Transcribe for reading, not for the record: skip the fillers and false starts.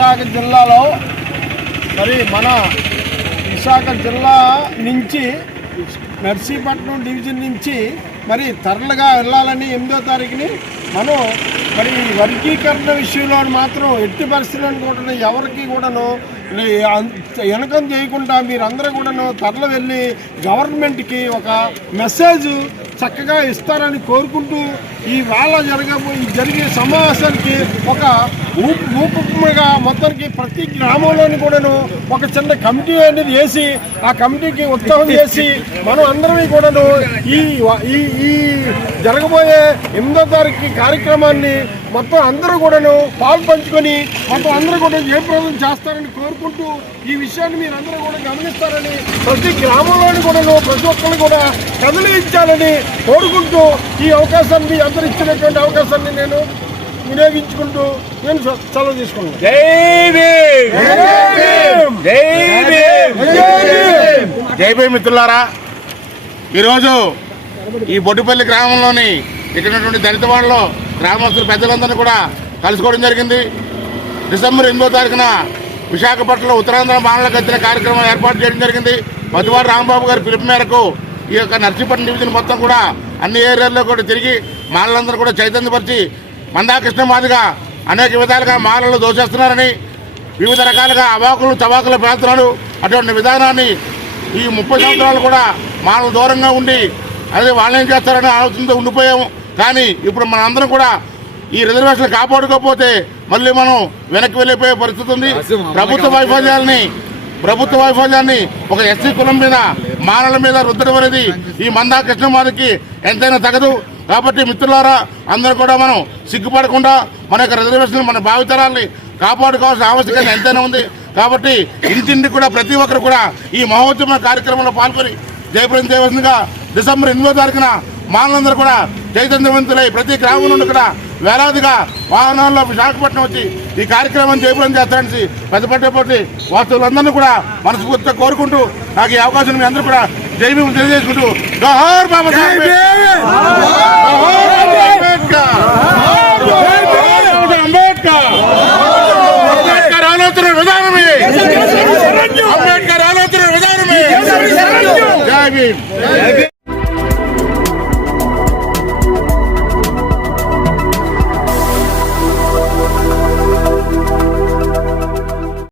విశాఖ జిల్లాలో మరి మన విశాఖ జిల్లా నుంచి నర్సీపట్నం డివిజన్ నుంచి మరి తరలుగా వెళ్ళాలని 8వ తారీఖుని మనం మరి వర్గీకరణ విషయంలో మాత్రం ఎట్టి పరిస్థితులను కూడా ఎవరికి కూడాను వెనకం చేయకుండా మీరందరూ కూడాను తరలి వెళ్ళి గవర్నమెంట్కి ఒక మెసేజ్ చక్కగా ఇస్తారని కోరుకుంటూ ఈ వేళ జరిగే సమావేశానికి ఒక ఊపుగా మొత్తానికి ప్రతి గ్రామంలోని కూడాను ఒక చిన్న కమిటీ అనేది వేసి ఆ కమిటీకి ఉత్సాహం చేసి మనం అందరం కూడాను ఈ జరగబోయే 8వ తారీఖు కార్యక్రమాన్ని మొత్తం అందరూ కూడాను పాలు పంచుకొని మొత్తం అందరూ కూడా జయప్రదం చేస్తారని కోరుకుంటూ ఈ విషయాన్ని మీరు అందరూ కూడా గమనిస్తారని ప్రతి గ్రామంలోని కూడాను ప్రతి ఒక్కరు కూడా కదిలించాలని కోరుకుంటూ ఈ అవకాశాన్ని అందరూ ఇచ్చినటువంటి అవకాశాన్ని నేను వినియోగించుకుంటూ నేను సెలవు తీసుకున్నాను. జై భీమ్ మిత్రులారా, ఈరోజు ఈ బొడ్డుపల్లి గ్రామంలోని ఇక్కడ ఉన్నటువంటి దళితవాడలో గ్రామస్తులు పెద్దలందరినీ కూడా కలుసుకోవడం జరిగింది. డిసెంబర్ 8వ తారీఖున విశాఖపట్నంలో ఉత్తరాంధ్ర మానవ గర్జన కార్యక్రమం ఏర్పాటు చేయడం జరిగింది. మధువాడ రాంబాబు గారి పిలుపు మేరకు ఈ యొక్క నర్సీపట్నం డివిజన్ మొత్తం కూడా అన్ని ఏరియాల్లో కూడా తిరిగి మాలలందరూ కూడా చైతన్యపరిచి మందాకృష్ణ మాదిగా అనేక విధాలుగా మాలలు దోచేస్తున్నారని, వివిధ రకాలుగా అవాకులు చవాకులు పేలుతున్నాడు. అటువంటి విధానాన్ని ఈ 30 సంవత్సరాలు కూడా మాలలు దూరంగా ఉండి అదే వాళ్ళేం చేస్తారని ఆలోచనతో ఉండిపోయాము. కానీ ఇప్పుడు మన అందరం కూడా ఈ రిజర్వేషన్లు కాపాడుకోకపోతే మళ్ళీ మనం వెనక్కి వెళ్ళిపోయే పరిస్థితి ఉంది. ప్రభుత్వ వైఫల్యాన్ని ఒక ఎస్సీ కులం మీద మానల మీద రుద్దడం అనేది ఈ మందాకృష్ణ మాదికి ఎంతైనా తగదు. కాబట్టి మిత్రులారా, అందరూ కూడా మనం సిగ్గుపడకుండా మన యొక్క రిజర్వేషన్లు మన భావితరాల్ని కాపాడుకోవాల్సిన ఆవశ్యకత ఎంతైనా ఉంది. కాబట్టి ఇంటింటికి కూడా ప్రతి ఒక్కరు కూడా ఈ మహోద్యమ కార్యక్రమంలో పాల్గొని జయప్రదం చేయవలసిందిగా డిసెంబర్ 8వ తారీఖున మానలందరూ కూడా చైతన్యవంతులై ప్రతి గ్రామం నుండి కూడా వేలాదిగా వాహనాల్లో విశాఖపట్నం వచ్చి ఈ కార్యక్రమాన్ని జయప్రదం చేస్తారని పెద్దపట్టేపట్టి వాస్తువులందరినీ కూడా మనస్ఫూర్తిగా కోరుకుంటూ నాకు ఈ అవకాశం మీ అందరూ కూడా జై భీమ్ తెలియజేసుకుంటూ జోహార్ బాబాసాహెబ్ అంబేద్కర్ ఆలోచన విధానమే జై భీమ్.